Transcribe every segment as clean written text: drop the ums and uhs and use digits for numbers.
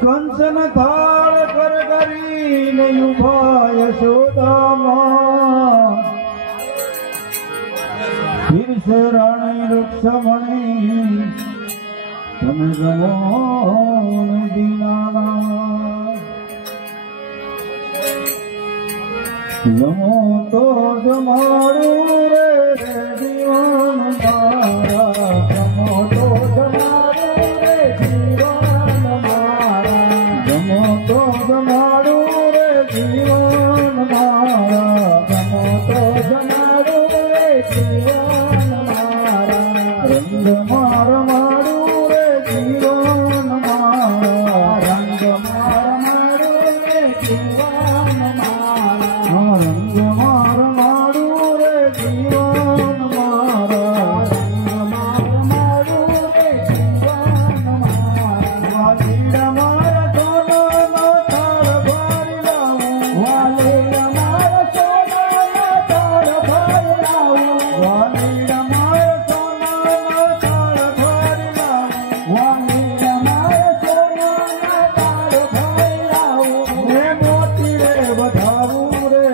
કંસન થાળ કર કરીને ઉભા યશોદામાં ફિરસે રાણી રૂક્ષમણી તમે જમો દીનાના જમો તો જમાડું રે જીવન મારા જમો તો જમાડું રે જીવન મારા જમો તો જમાડું રે જીવન મારા જમો તો જમાડું રે જીવન મારા રંગ માર માડું રે જીવન મારા રંગ માર માડું રે જીવન મારા રંગ માર માડું રે જીવન મારા રંગ માર માડું રે જીવન મારા વાલીડા મારા સોનાનો તાળ ભરી લાવું વાલીડા મારા સોનાનો તાળ ભરી લાવું વાલીડા મારા સોનાનો તાળ ભરી લાવું વાલીડા મારા સોનાનો તાળ ભરી લાવું હે મોતી રે વધાવું રે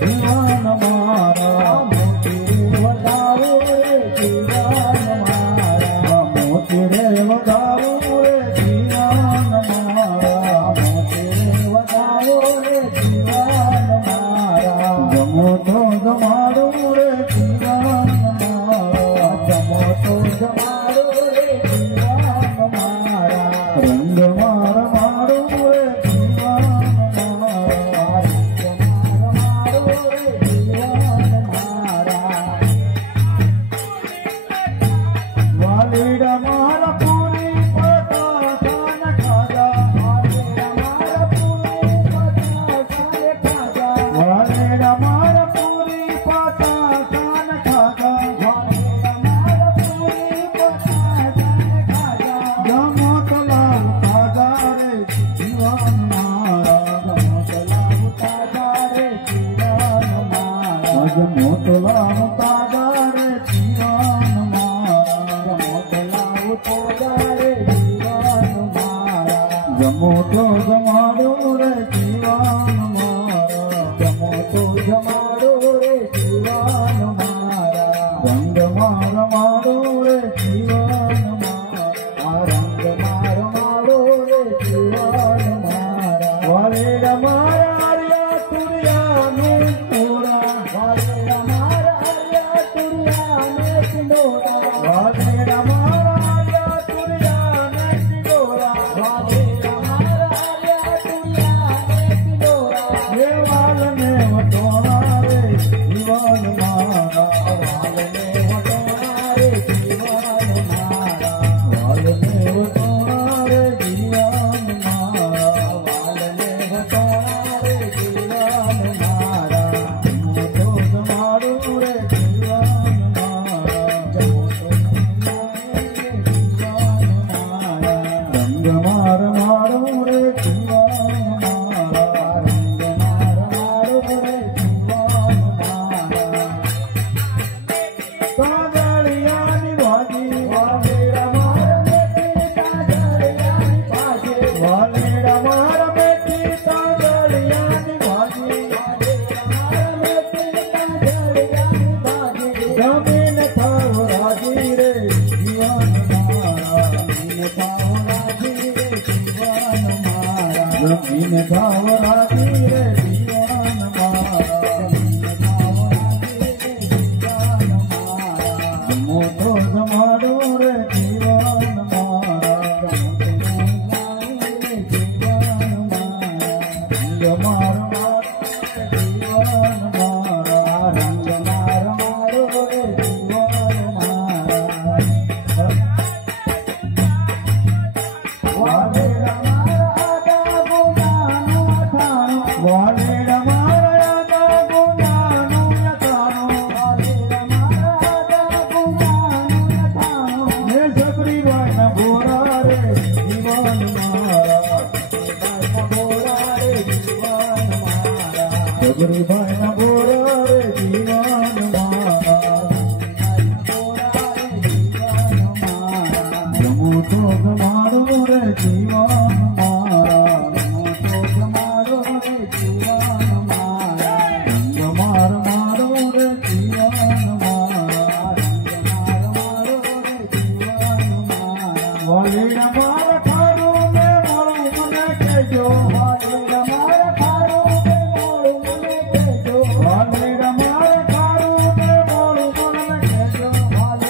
જીવન મારા મોતી રે વધાવું રે જીવન મારા મોતી રે વધાવું રે જીવન મારા મોતી રે વધાવું રે જીવન મારા જમો તો જમાડું રે જીવન મારા જમો તો જમાડું રે જીવન મારા રંગ માર માડું રે જીવન મારા રંગ માર માડું રે જીવન મારા વાલીડા મારા પૂરી પતા સાન ખાધા વાલીડા મારા પૂરી પતા સાન ખાધા વાલીડા મારા પૂરી પતા સાન ખાધા વાલીડા મારા પૂરી પતા સાન ખાધા જમો તલાવ તાજા રે જીવન મારા જમો તલાવ તાજા રે જીવન મારા જમો તલાવ તાજા રે જીવન મારા જમો તલાવ તાજા રે જીવન મારા જમો તો જમાડું રે જીવન મારા જમો તો જમાડું રે જીવન મારા રંગ માર માડું રે જીવન મારા રંગ માર માડું રે જીવન મારા વાલીડા મારા હરિયા તુરિયાનું પૂરા વાલીડા મારા હરિયા તુરિયાને સિંદોરા વાલીડા મારા હરિયા તુરિયાને સિંદોરા વાલીડા મારા હરિયા તુરિયાને સિંદોરા હે વાલને વટોણા રે જીવન મારા વાલને વટોણા રે જીવન મારા વાલને વટોણા રે જીવન મારા વાલને વટોણા રે જીવન મારા જમો તો જમાડું રે જીવન મારા જમો તો જમાડું રે જીવન મારા રંગ માર માડું રે જીવન મારા રંગ માર માડું રે જીવન મારા કાગળિયાની ભાજી વાલીડા મારા મેથી કાગળિયાની ભાજી વાલીડા મારા મેથી કાગળિયાની ભાજી વાલીડા મારા મેથી કાગળિયાની ભાજી જમીન થાવ રાજી રે જીવન મારા જમીન થાવ રાજી રે જીવન મારા જમીન થાવ રાજી રે જીવન મારા જમીન થાવ રાજી રે જીવન મારા જમો તો જમાડું રે જીવન મારા જમો તો જમાડું રે જીવન મારા રંગ માર માડું રે જીવન મારા રંગ માર માડું રે જીવન મારા વાલીડા મારા આદા ગુનાનું અથાણું વાલીડા મારા આદા ગુનાનું અથાણું વાલીડા મારા આદા ગુનાનું અથાણું હે સબરીબાઈના ભોરા રે જીવન મારા સબરીબાઈના ભોરા રે જીવન મારા સબરીબાઈના ભોરા રે જીવન મારા જમો તો જમાડું રે રમાર ખારું ને મોળું મને કહેજો રમાર ખારું ને મોળું મને કહેજો રમાર ખારું ને મોળું મને કહેજો રમાર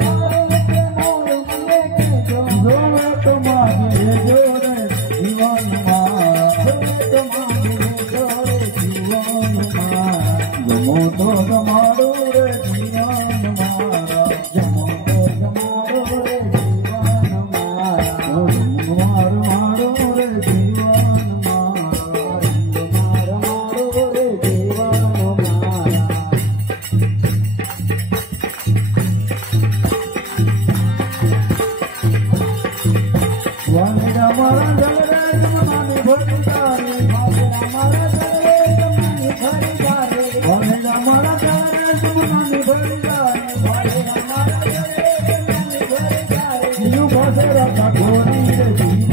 ખારું ને મોળું મને કહેજો જોવે તો માગે જોરે જીવનમાં જોવે તો માગે જોરે જીવનમાં જમો તો તમારો રે જીવન મારા જમો તો તમારો રે જીવન મારા મારો મારો રે જીવન મારા મારો રે જીવન મારા વાનેડા મારા જલરે જમનાની ભટકારે વાનેડા મારા જલરે જમનાની ભટકારે વાનેડા મારા જલરે જમનાની ભટકારે વાનેડા મારા જલરે જમનાની ભટકારે યુ પાસે રાતા ગોરી રે જીવન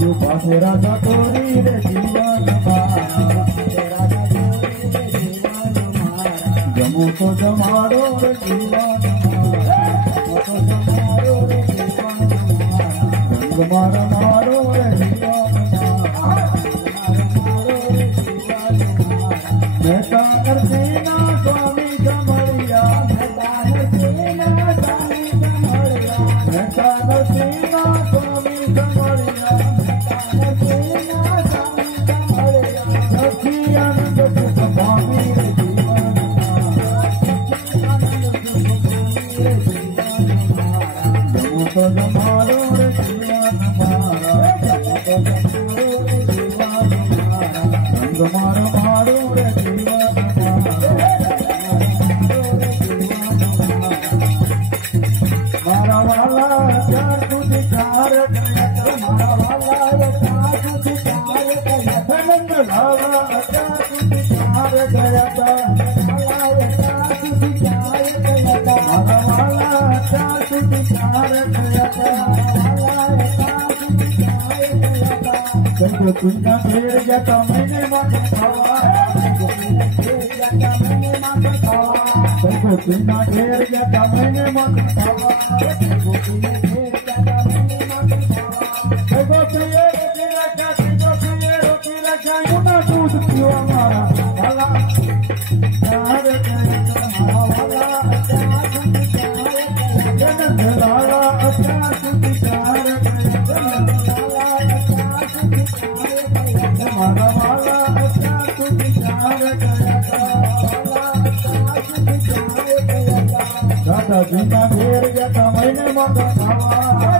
યુ પાસે રાતા ગોરી રે જીવન જમો તો તમારો રે જીવન મારા મારો રે મહેતા નરસિંહના સ્વામી જમળિયા મહેતા નરસિંહના સ્વામી જમળિયા મહેતા નરસિંહના સ્વામી જમળિયા મહેતા નરસિંહના સ્વામી જમળિયા સખી આનંદ સુખ પામી રે જીવન તો તમારો રે જીવન મારા મારો મારો રે જીવન મારા વાલા ચાર સુધી ચાર મારા વાલા ચાર સુધી ચાર નંદ લાલા ચાર સુધી ચાર ગયા ચાર સુધી ચાર ગયા મારા વાલા ચાર સુધી ચાર ગયા તુના ઘેર જતા મને માથે ખાવા તુના ઘેર જતા મને માથે ખાવા રોટી રખા ઉના દૂધ પીવા મારા વાલા ચાર મારા વાલા ચાર સુધી ચાર મારા વાલા અત્યાર સુધી ચાર ગયા દાદાજીના ઘેર જતા મહિને માથે ખાવા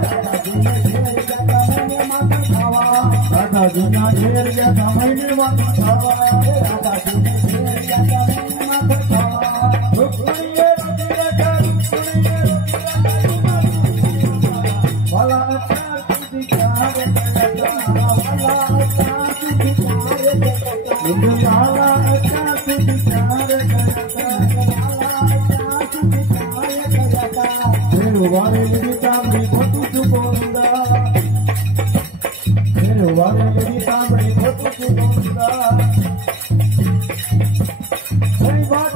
દાદાજીના ઘેર જતા મહિને માથે ખાવા વાલા અત્યાર સુધી ચાર વારે તાંબડી ખોટું ચૂકોંદા વારે તાંબડી ખોટું ચૂકોંદા વાત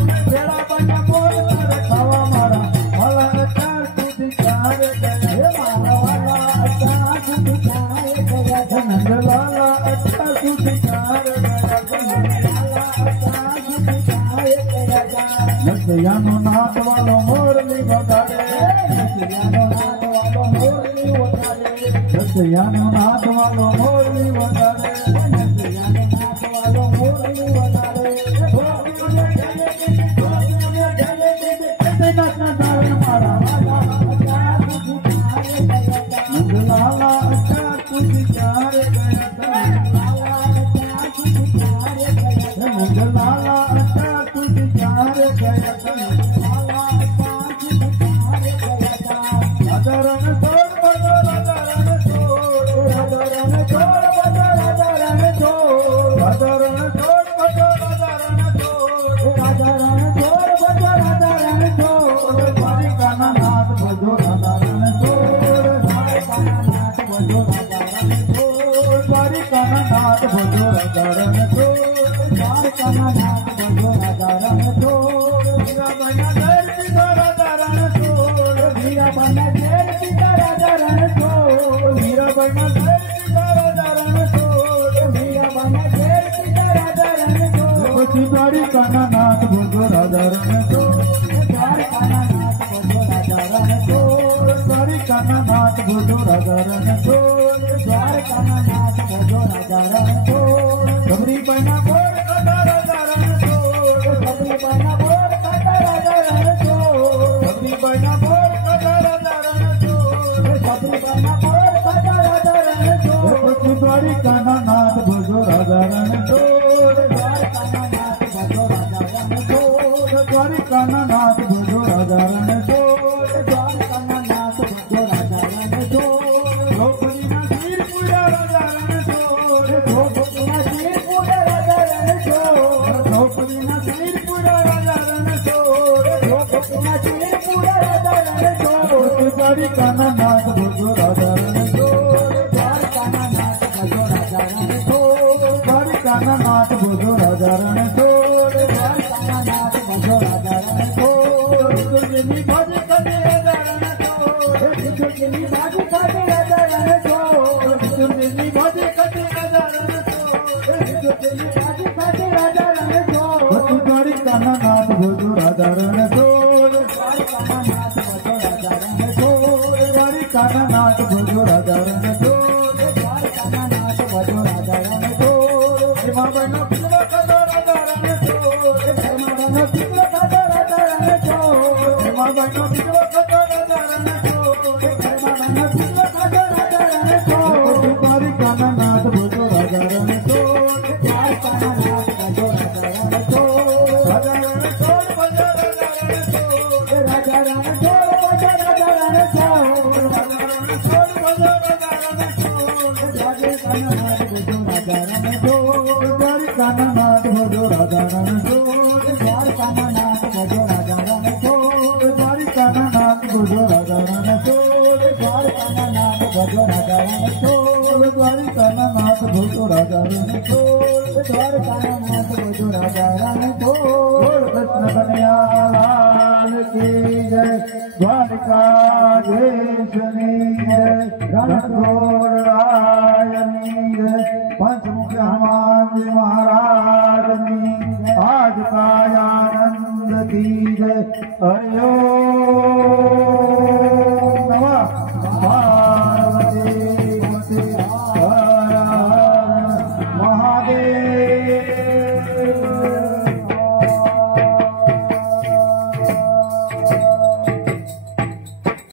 में भेड़ा बन्या बोल कर खावा मारा वाला चार સુધી ચાર ગયા મારા વાલા ચાર સુધી ચાર ગયા નંદ લાલા ચાર સુધી ચાર ગયા લસયાનો નાથ વાલો મોરલી વગાડે લસયાનો નાથ વાલો મોરલી વગાડે લસયાનો નાથ વાલો મોરલી વગાડે લસયાનો નાથ વાલો મોરલી વગાડે छोड़ द्वारी काना नाथ भोजो राजा रण तो द्वारी काना नाथ भोजो राजा रण तो सबरी बना बोल कथा राजा रण तो सबरी बना बोल कथा राजा रण तो सबरी बना बोल कथा राजा रण तो सबरी बना बोल कथा राजा रण तो द्वारी काना नाथ भोजो राजा रण तो द्वारिकाना नाथ भजो राजा रण तो द्वारिकाना नाथ भजो राजा रण तो द्रौपदी ना वीर पूजा राजा रण तो द्रौपदी ना वीर पूजा राजा रण तो द्रौपदी ना वीर पूजा राजा रण तो द्रौपदी ना वीर पूजा राजा रण तो द्वारिकाना नाथ भजो राजा रण तो द्वारिकाना नाथ भजो राजा रण तो द्वारिकाना नाथ भजो राजा रण तो द्वारिकाना नाथ भजो राजा रण तो द्वारिकाना नाथ भजो राजा रण तो द्वारिकाना नाथ भजो राजा रण तो हेमा बनो पिलवा कदो राजा रण तो हेमा बनो पिलवा कदो राजा रण तो हेमा बनो पिलवा कदो राजा रण तो हेमा बनो पिलवा कदो राजा रण तो द्वारिकाना नाथ भजो राजा रण तो द्वारिकाना नाथ भजो राजा रण तो राजा रण तो भजो राजा रण तो राजा रण तो भजो राजा रण तो राजा रण तो भजो राजा रण तो द्वारिकाना नाथ भजो राजा रण तो द्वारिकाना नाथ भजो राजा रण तो द्वारिकाना नाथ भजो राजा रण तो द्वारिकाना नाथ भजो राजा रण तो द्वारिकाना नाथ भजो राजा रण तो द्वारिकाना नाथ भजो राजा रण तो द्वारिकाना नाथ भजो राजा रण तो कृष्ण कन्हैया लाल की जय द्वारिकाधीशनी जय रणछोड़ रायनी जय पंचमुख हनुमान जी महाराज आज का आनंद की जय हरि ओम।